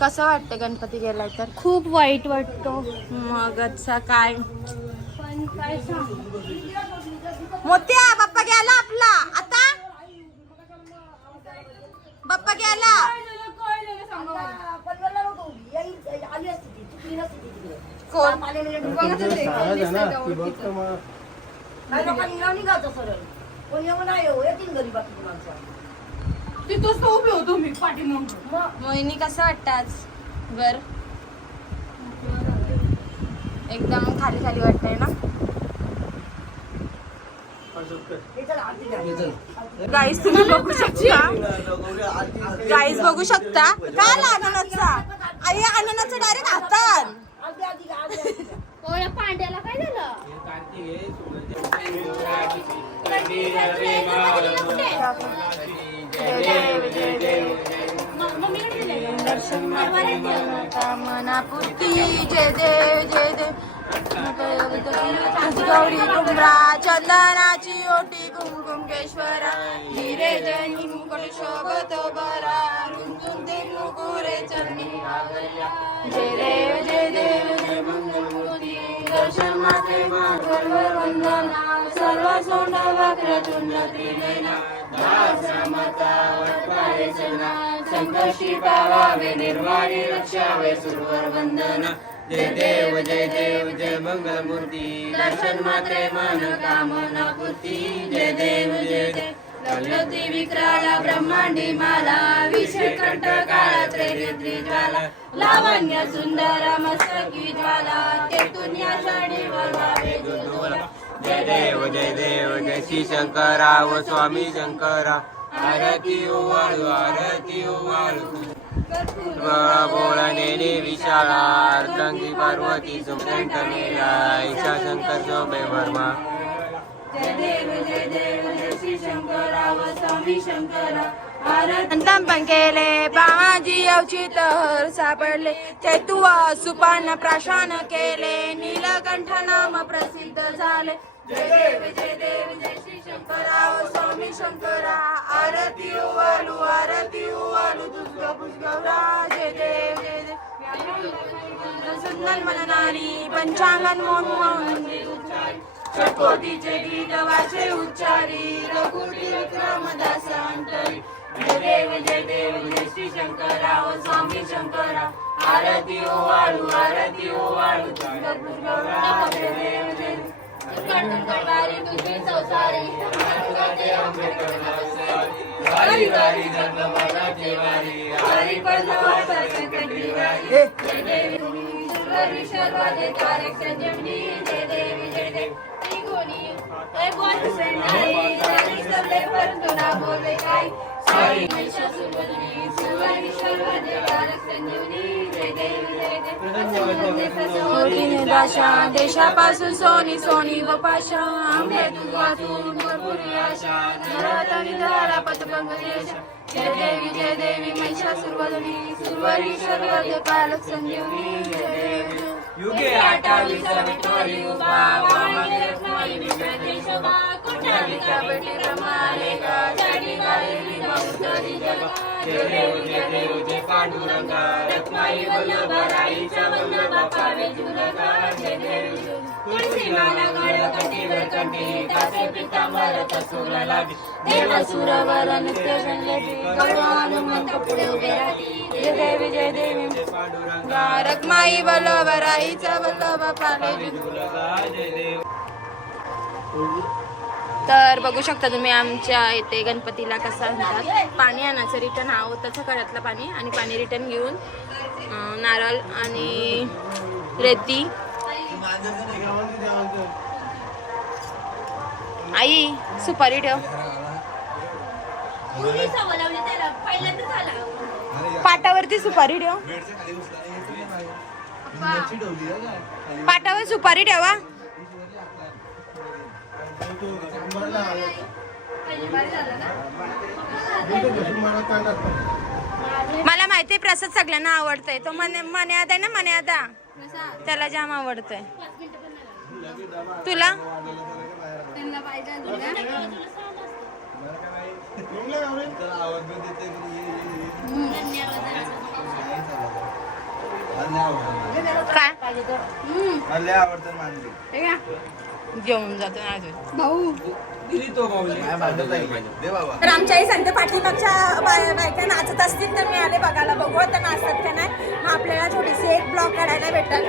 कसं वाटतं गणपती गेलाय तर? खूप वाईट वाटतो. मग अच्छा काय? पण काय सांगू? मोत्या बाप्पा गेला आपला. आता? बाप्पा गेला. कोण? तिथंच तर उभे होतो मी पाठीमाग मोहिनी कसं वाटतं आज घर एकदम खाली खाली वाटतंय ना गाईस तुम्ही बघू शकता गाईस बघू शकता का अननसचा आई अननसचा डायरेक्ट हातात पांड्याला काय झालं कामनापूर्ती जय देव जय देव गौरी कुमरा चंदनाची ओटी कुमकुमकेश्वरा हिरे जनी मुकुट शोभत बरा रुंजुन ते मुकुरे चरणी जय देव जय देव जय मंगलमूर्ती दर्शन माते सर्व वंदना सर्व सोंड वटवारे चना संकष्टी पावावे निर्वाणी रक्षावे सुरवर वंदना जय देव जय देव जय मंगलमूर्ती। दर्शन मात्रे मन कामना पूर्ती जय देव जय देव। विक्राला ब्रह्मांडी माला विषकंठ काळा त्रैनेत्री ज्वाला लावण्य सुंदर मस्तकी ज्वाला तेतून या शाडीवर जय देव जय श्री शंकरा व स्वामी शंकरा. आरती ओवाळू आरती ओवाळू बोळणेली विशाळा अर्धांगी पार्वती सुमकंठनेला ईशा शंकर शोभे वर्मा. जय देव जय देव जय श्री शंकरा व स्वामी शंकरा. पण केले बामाजी अवची हर सापडले. चैतुवा सुपान प्राशान केले. नीलकंठ नाम प्रसिद्ध झाले. जय देव जय देव जय श्री शंकरा स्वामी शंकरा. आरती हो, ओवालू आरती हो, ओवालू दुर्गा पुष्गवरा जय देव जय देव. सुंदर मननारी पंचांगन मोहन षटकोटीचे गीत वाचे उच्चारी. रघुटी विक्रमदास शंकरा आरती आरती तुझ जय देव जय देव. दुर्गण दुर्गणवारी तुझी संसारी वारी वारी वारी वारी देव तारक संजीवनी जय देव जय देव कोणी नाही काय साई दाशा देशापासून सोनी सोनी व पाशा आंबे तू भरपूर आशा घरात आणि पतपंग जय देवी जय देवी महिषासुरवदनी सुरवरी सर्व पालक संजीवनी युगे आटावी सवितोरी उभा वामने रखमाई विश्वाची शोभा कुठालीचा रमालेका झाडी जय देव जय देव जय पांडुरंगा वल्लभा राईचा वल्लभा पावे जुलगा जय देव तुळशी माला गाळ कंठीवर कंठी कासे पितांबर तसुर लाटी देव सुरवर नित्य संगती गरुड हनुमंत पुढे उभे राहती जय देवी जय देवी रखमाई वल्लभ राईचा जय देव तर बघू शकता तुम्ही आमच्या इथे गणपतीला कसं आणतात. पाणी आणायचं रिटर्न हा त्याचं कळ्यातलं पाणी आणि पाणी रिटर्न घेऊन नारळ आणि रेती. आई सुपारी ठेव. पाटावरती सुपारी ठेव. पाटावर सुपारी ठेवा. मला माहितीये प्रसाद सगळ्यांना आवडतोय. तो मने मन्याद आहे ना मन्यादा त्याला जाम आवडतोय. तुला? त्यांना पाहिजे अजून का? धन्यवाद काय आवडतं हे. घेऊन जातो भाऊ. तर आमच्या आई पाठीमागच्या बायका नाचत असतील तर मी आले बघायला. बघू आता नाचतात का नाही. मग आपल्याला थोडीशी एक ब्लॉग काढायला भेटतात